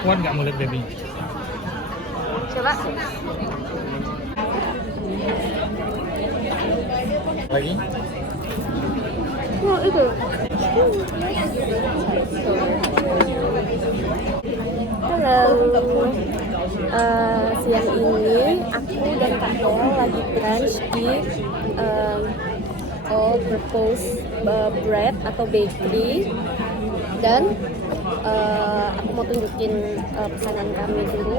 Kuat nggak mulut baby? Coba. Lagi? Oh, itu. Halo. Siang ini aku dan Kak Del lagi brunch di all purpose bread atau bakery, dan aku mau tunjukin pesanan kami dulu.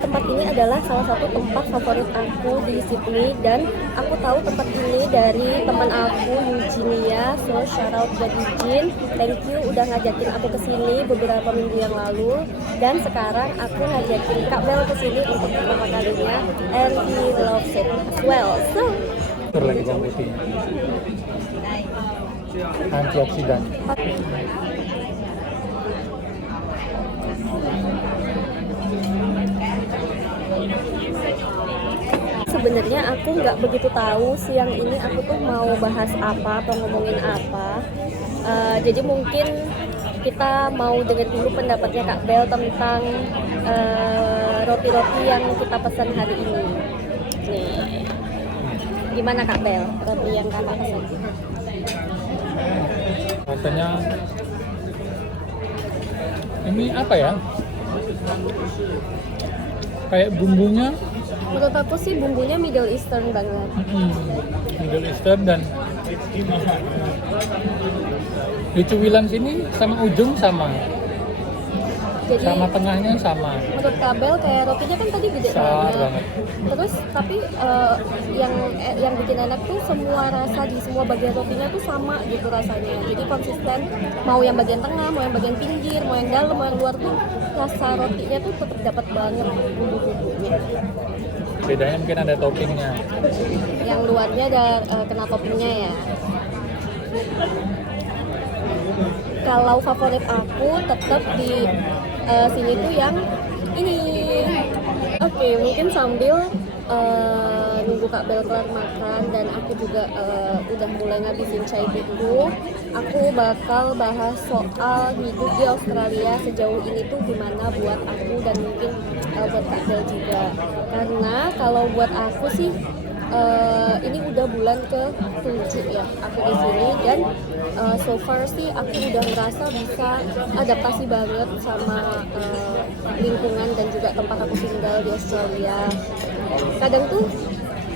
Tempat ini adalah salah satu tempat favorit aku di Sydney, dan aku tahu tempat ini dari teman aku Eugenia. So shout out buat Eugene, thank you udah ngajakin aku ke sini beberapa minggu yang lalu, dan sekarang aku ngajakin Kak Bel ke sini untuk pertama kalinya, and he loves it as well. So Tur lagi bawang putih. Antioksidan. sebenarnya aku nggak begitu tahu siang ini aku tuh mau bahas apa atau ngomongin apa. Jadi mungkin kita mau dengar dulu pendapatnya Kak Bel tentang roti-roti yang kita pesan hari ini. Nih, gimana Kak Bel roti yang kakak pesan? Rasanya ini apa ya? Kayak bumbunya Menurut aku sih bumbunya Middle Eastern banget. Middle Eastern, dan di cuilan sini sama ujung sama. Jadi Sama tengahnya sama. menurut Kak Bel kayak rotinya kan tadi gede Besar banget. banget. Terus tapi yang bikin enak tuh semua rasa di semua bagian rotinya tuh sama gitu rasanya. Jadi konsisten, mau yang bagian tengah, mau yang bagian pinggir, mau yang dalam, mau yang luar tuh rasa rotinya tuh tetap dapat banget bumbu-bumbunya. Bedanya mungkin ada toppingnya. Yang luarnya ada kena toppingnya ya. Kalau favorit aku tetap di sini tuh yang ini. Oke, mungkin sambil nunggu Kak Bel kelar makan dan aku juga udah mulai ngabisin chai buku, aku bakal bahas soal hidup di Australia sejauh ini tuh gimana buat aku dan mungkin buat Kak Bel juga. Karena kalau buat aku sih ini udah bulan ke-7 ya aku di sini, dan so far sih aku udah ngerasa bisa adaptasi banget sama lingkungan dan juga tempat aku tinggal di Australia. Kadang tuh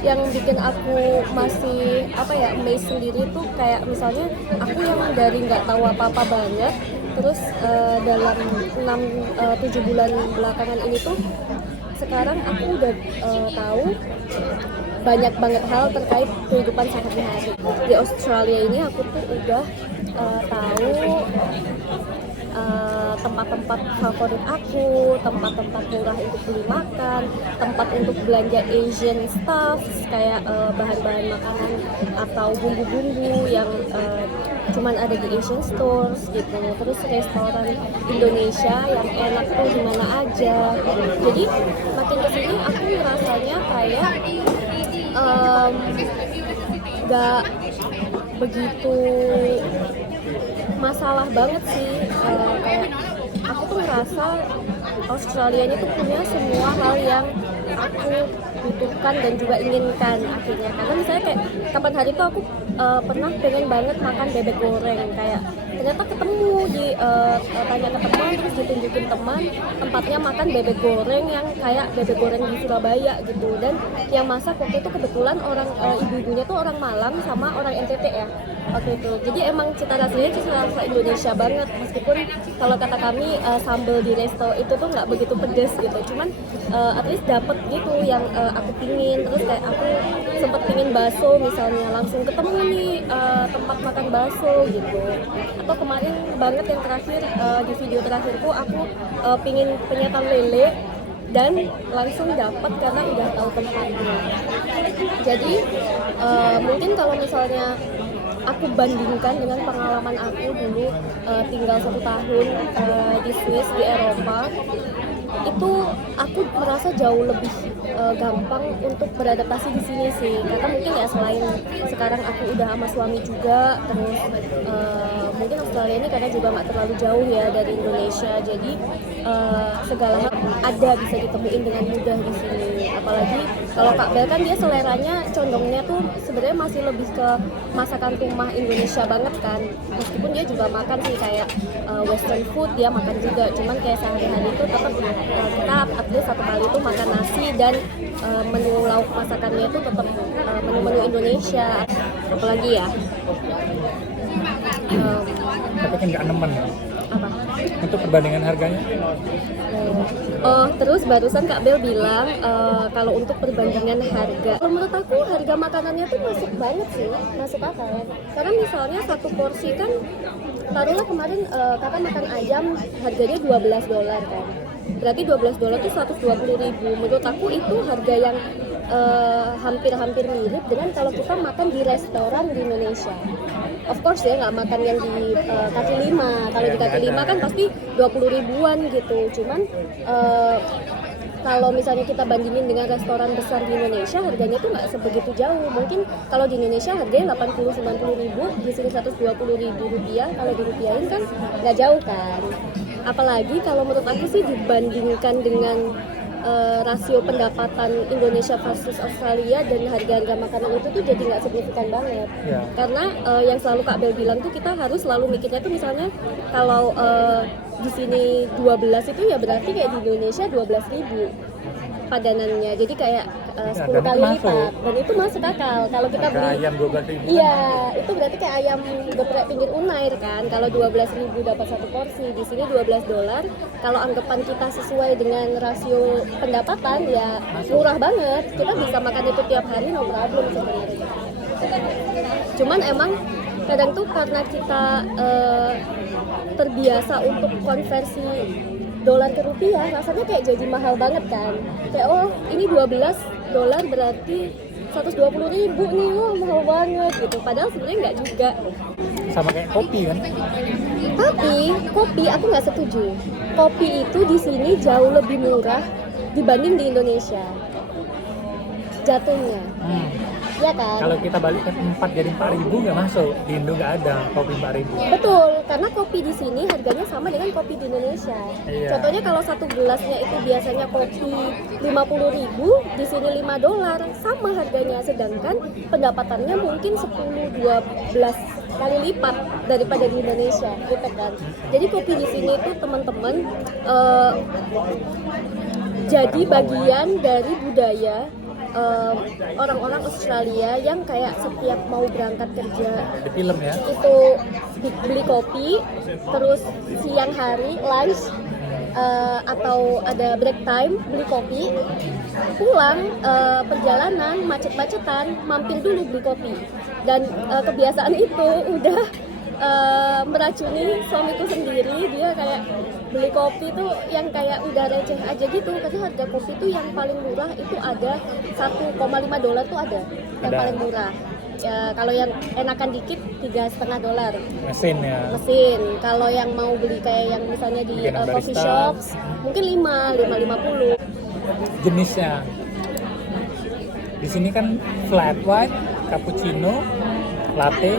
yang bikin aku masih amazed sendiri tuh kayak misalnya aku yang dari nggak tahu apa-apa banget, terus dalam 7 bulan belakangan ini tuh sekarang aku udah tahu banyak banget hal terkait kehidupan sehari-hari di Australia ini. Aku tuh udah tahu tempat-tempat favorit aku, tempat-tempat murah untuk beli makan, tempat untuk belanja Asian stuff kayak bahan-bahan makanan atau bumbu-bumbu yang cuman ada di Asian stores gitu. Terus restoran Indonesia yang enak tuh dimana aja. Jadi makin kesini aku ngerasanya kayak gak begitu masalah banget sih. Kayak aku tuh ngerasa Australia ini tuh punya semua hal yang aku butuhkan dan juga inginkan akhirnya. Karena misalnya kayak kapan hari tuh aku pernah pengen banget makan bebek goreng, kayak ternyata ketemu di tanya ke teman, terus ditunjukin teman tempatnya makan bebek goreng yang kayak bebek goreng di Surabaya gitu, dan yang masak waktu itu kebetulan orang ibu-ibunya tuh orang Malang sama orang NTT ya waktu itu. Jadi emang cita rasa Indonesia banget, meskipun kalau kata kami sambal di resto itu tuh nggak begitu pedes gitu, cuman at least dapet gitu yang aku pingin. Terus kayak aku sempet pingin bakso misalnya, langsung ketemu nih tempat makan bakso gitu. Atau kemarin banget yang terakhir di video terakhirku aku pingin penyetan lele dan langsung dapat karena udah tahu tempatnya. Jadi mungkin kalau misalnya aku bandingkan dengan pengalaman aku dulu tinggal 1 tahun di Swiss, di Eropa, itu aku merasa jauh lebih gampang untuk beradaptasi di sini sih, karena mungkin ya selain sekarang aku udah sama suami juga, terus mungkin Australia ini karena juga nggak terlalu jauh ya dari Indonesia, jadi segala hal ada bisa ditemuin dengan mudah di sini. Apalagi kalau Kak Bel kan dia seleranya condongnya tuh sebenarnya masih lebih ke masakan rumah Indonesia banget kan, meskipun dia juga makan sih kayak western food dia makan juga, cuman kayak sehari-hari itu tetap kita at least satu kali itu makan nasi dan menu lauk masakannya itu tetap menu-menu Indonesia. Apalagi ya Tapi kan nggak nemen ya. apa Untuk perbandingan harganya, terus barusan Kak Bel bilang kalau untuk perbandingan harga, kalau menurut aku harga makanannya tuh masuk banget sih, masuk akal. Karena misalnya satu porsi kan, taruhlah kemarin kakak makan ayam harganya $12 kan, berarti $12 tuh 120.000. Menurut aku itu harga yang hampir-hampir mirip dengan kalau kita makan di restoran di Indonesia. Of course ya, nggak makan yang di kaki lima. Kalau di kaki lima kan pasti 20 ribuan gitu. Cuman kalau misalnya kita bandingin dengan restoran besar di Indonesia, harganya tuh nggak sebegitu jauh. Mungkin kalau di Indonesia harganya 80-90 ribu, di sini 120 ribu rupiah. Kalau dirupiahin kan nggak jauh kan. Apalagi kalau menurut aku sih dibandingkan dengan rasio pendapatan Indonesia versus Australia dan harga-harga makanan itu tuh jadi nggak signifikan banget. ya. Karena yang selalu Kak Bel bilang tuh kita harus selalu mikirnya tuh misalnya kalau di sini 12 itu ya berarti kayak di Indonesia 12.000 padanannya, jadi kayak 10 kali lipat, dan itu masuk akal. Kalau kita Harga beli ayam 12.000. iya, itu berarti kayak ayam geprek pinggir Unair kan. Kalau 12.000 dapat satu porsi, di sini $12. Kalau anggapan kita sesuai dengan rasio pendapatan ya murah banget. Kita bisa makan itu tiap hari, no problem sebenarnya. Cuman emang kadang tuh karena kita terbiasa untuk konversi dolar ke rupiah, rasanya kayak jadi mahal banget kan. Kayak oh ini $12 berarti 120.000 nih, wah mahal banget gitu. Padahal sebenarnya nggak juga. Sama kayak kopi kan. Tapi kopi aku nggak setuju. Kopi itu di sini jauh lebih murah dibanding di Indonesia. Jatuhnya, ya kan? Kalau kita balik kan 4 jadi 4.000 nggak masuk. Di Indo nggak ada kopi 4.000. Betul, karena kopi di sini harganya sama dengan kopi di Indonesia. Iya. Contohnya kalau satu gelasnya itu biasanya kopi 50.000, di sini $5, sama harganya. Sedangkan pendapatannya mungkin 10-12 kali lipat daripada di Indonesia, gitu kan. Jadi kopi di sini itu teman-teman jadi bagian dari budaya orang-orang Australia yang kayak setiap mau berangkat kerja Di film ya. itu beli kopi, terus siang hari lunch atau ada break time beli kopi, pulang perjalanan macet-macetan mampir dulu beli kopi, dan kebiasaan itu udah meracuni suamiku sendiri. Dia kayak beli kopi tuh yang kayak udah receh aja gitu, karena harga kopi tuh yang paling murah itu ada $1,5 tuh ada yang Ada. paling murah. Ya, kalau yang enakan dikit $3,5 Mesin ya. mesin. Kalau yang mau beli kayak yang misalnya di Mungkin yang coffee barista. shops mungkin 5.50. Jenisnya. Di sini kan flat white, cappuccino, latte,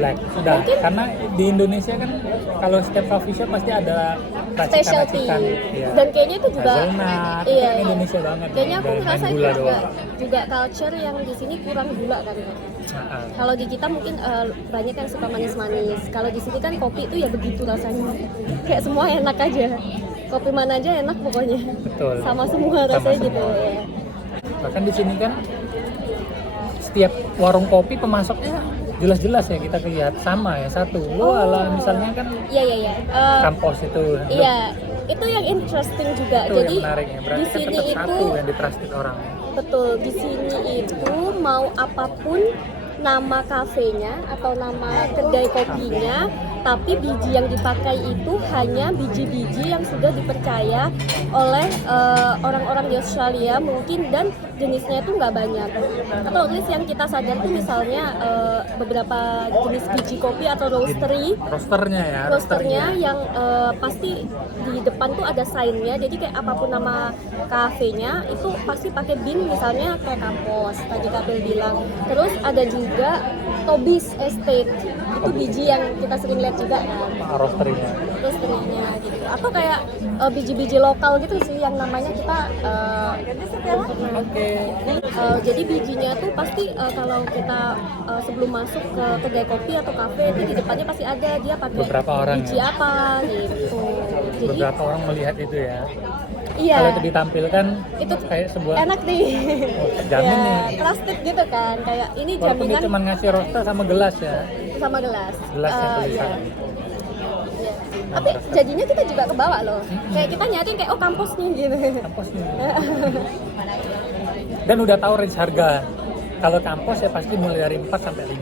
black. Sudah. Mungkin- Karena di Indonesia kan kalau setiap coffee shop pasti ada Specialty. racikan-racikan. Iya. Dan kayaknya itu juga Hazelnut, itu iya, kan iya. Indonesia banget. Kayaknya aku Dan ngerasa main itu gula juga, doang. culture yang di sini kurang gula kan. Nah, Kalau di kita mungkin banyak yang suka manis-manis. Kalau di sini kan kopi itu ya begitu rasanya. Kayak semua enak aja. Kopi mana aja enak pokoknya. betul. Sama semua Sama rasanya gitu. semua. Ya. Bahkan di sini kan setiap warung kopi pemasoknya jelas-jelas ya kita lihat sama ya satu. Lo ala misalnya kan Iya, iya, iya. kampus itu. Iya, itu yang interesting juga. Itu Jadi yang menarik ya. di Berarti kan sini tetap itu satu yang ditrusted orang. betul, di sini itu mau apapun nama kafenya atau nama kedai kopinya, tapi biji yang dipakai itu hanya biji-biji yang sudah dipercaya oleh orang-orang di Australia mungkin, dan jenisnya itu nggak banyak. Atau at least yang kita sadar tuh misalnya beberapa jenis biji kopi atau roasternya yang pasti di depan tuh ada sign-nya, jadi kayak apapun nama kafenya itu pasti pakai bin, misalnya kayak Kampos tadi Kabel bilang. Terus ada juga Tobis Estate, itu biji yang kita sering lihat juga kan, roasternya gitu. Atau kayak biji-biji lokal gitu sih yang namanya kita jadi bijinya tuh pasti kalau kita sebelum masuk ke kedai kopi atau kafe itu di depannya pasti ada dia pakai beberapa orang biji apa gitu. Jadi beberapa orang melihat itu ya. Iya. Kalau itu ditampilkan Itu kayak sebuah enak nih. jamin nih. Trusted gitu kan. Kayak ini Walaupun dia jaminan cuma ngasih roster sama gelas ya. sama gelas. Gelasnya tulisan. Iya. Tapi jadinya kita juga kebawa loh. Kayak kita nyari kayak oh kampus nih gitu. Kampus nih. Dan udah tahu range harga. Kalau kampus ya pasti mulai dari 4 sampai 5.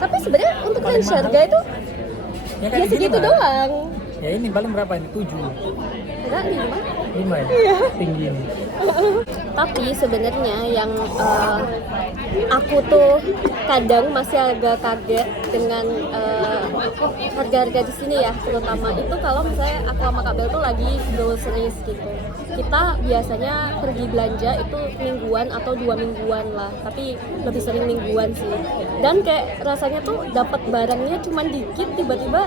Tapi sebenarnya untuk Paling range mahal. harga itu Ya ya segitu doang. Ya ini paling berapa ini? 7. Enggak 5. 5 ya? Tinggi ini. Tapi sebenarnya yang aku tuh kadang masih agak kaget dengan harga-harga di sini ya, terutama itu kalau misalnya aku sama Kak Bel tuh lagi groceries gitu. Kita biasanya pergi belanja itu mingguan atau 2 mingguan lah, tapi lebih sering mingguan sih. Dan kayak rasanya tuh dapat barangnya cuman dikit, tiba-tiba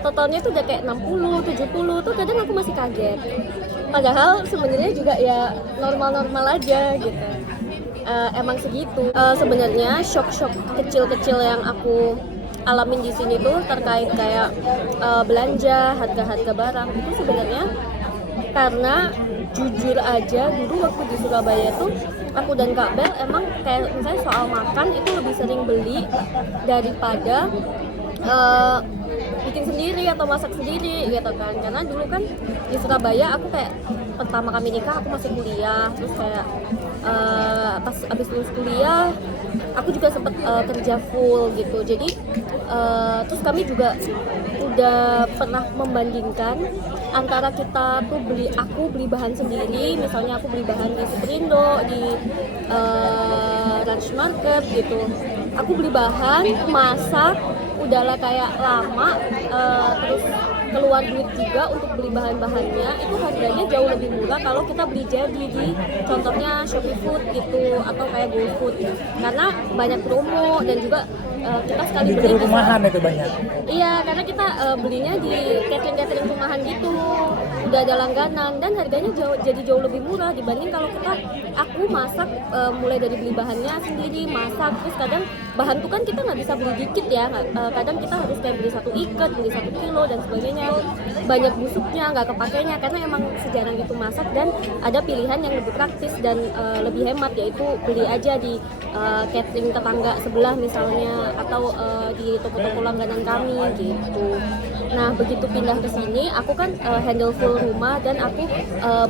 totalnya tuh udah kayak 60, 70 tuh kadang aku masih kaget. Padahal sebenarnya juga ya normal-normal aja gitu. Emang segitu. Sebenarnya shock-shock kecil-kecil yang aku alamin di sini tuh terkait kayak belanja, harga-harga barang itu sebenarnya karena jujur aja dulu waktu di Surabaya tuh aku dan Kak Bel emang kayak misalnya soal makan itu lebih sering beli daripada bikin sendiri atau masak sendiri gitu kan. Karena dulu kan di Surabaya aku kayak pertama kami nikah aku masih kuliah, terus kayak pas abis lulus kuliah aku juga sempet kerja full gitu. Jadi terus kami juga udah pernah membandingkan antara kita tuh aku beli bahan sendiri, misalnya aku beli bahan di Superindo, di Ranch Market gitu. Aku beli bahan, masak, udahlah kayak lama, terus keluar duit juga untuk beli bahan-bahannya, itu harganya jauh lebih murah kalau kita beli jadi di contohnya Shopee Food gitu atau kayak GoFood, karena banyak promo dan juga kita sekali Di beli rumahan itu banyak. Iya, karena kita belinya di catering rumahan gitu, udah ada langganan dan harganya jadi jauh lebih murah dibanding kalau aku masak, mulai dari beli bahannya sendiri, masak, terus kadang bahan tuh kan kita nggak bisa beli dikit ya, kadang kita harus kayak beli 1 ikat, beli 1 kilo dan sebagainya, banyak busuknya, nggak kepakainya karena emang sejarang itu masak. Dan ada pilihan yang lebih praktis dan lebih hemat, yaitu beli aja di catering tetangga sebelah misalnya, atau di toko-toko langganan kami gitu. Nah begitu pindah ke sini, aku kan handle full rumah dan aku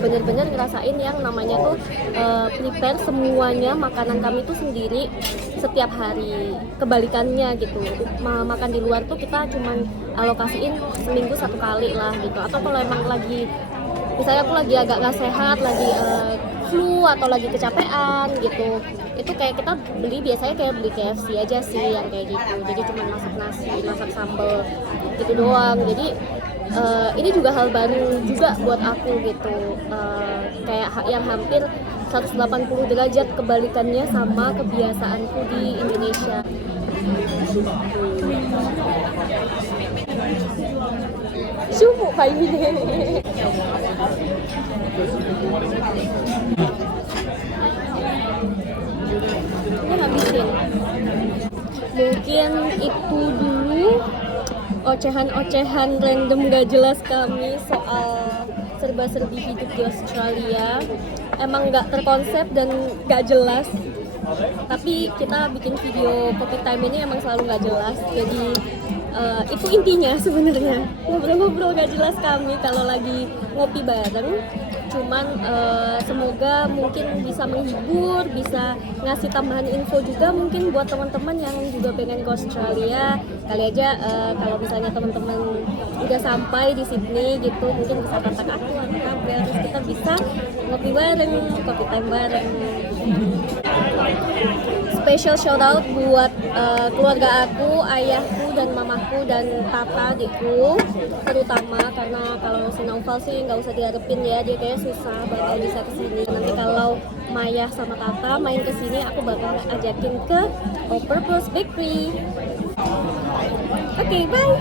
bener-bener ngerasain yang namanya tuh prepare semuanya makanan kami tuh sendiri setiap hari. Kebalikannya gitu, makan di luar tuh kita cuman alokasiin seminggu 1 kali lah gitu. Atau kalau emang lagi misalnya aku lagi agak nggak sehat, lagi flu atau lagi kecapean gitu, itu kayak kita biasanya kayak beli KFC aja sih yang kayak gitu. Jadi cuma masak nasi, masak sambal gitu doang. Jadi ini juga hal baru juga buat aku gitu, kayak yang hampir 180 derajat kebalikannya sama kebiasaanku di Indonesia. Sumu kayak gini. Ini habisin. Mungkin itu dulu ocehan-ocehan random gak jelas kami soal serba-serbi hidup di Australia. Emang gak terkonsep dan gak jelas, tapi kita bikin video coffee time ini emang selalu gak jelas. Jadi itu intinya sebenarnya, ngobrol-ngobrol gak jelas kami kalau lagi ngopi bareng. cuman semoga mungkin bisa menghibur, bisa ngasih tambahan info juga mungkin buat teman-teman yang juga pengen ke Australia. Kali aja kalau misalnya teman-teman udah sampai di Sydney gitu, mungkin bisa kontak aku atau kabar, terus kita bisa ngopi bareng, kopi time bareng. Special shout out buat keluarga aku, ayahku dan mamaku dan papa adikku, terutama karena kalau si Naufal sih nggak usah diharapin ya, dia kayak susah bakal bisa kesini. Nanti kalau Maya sama Tata main kesini, aku bakal ajakin ke All Purpose Bakery. Oke, bye.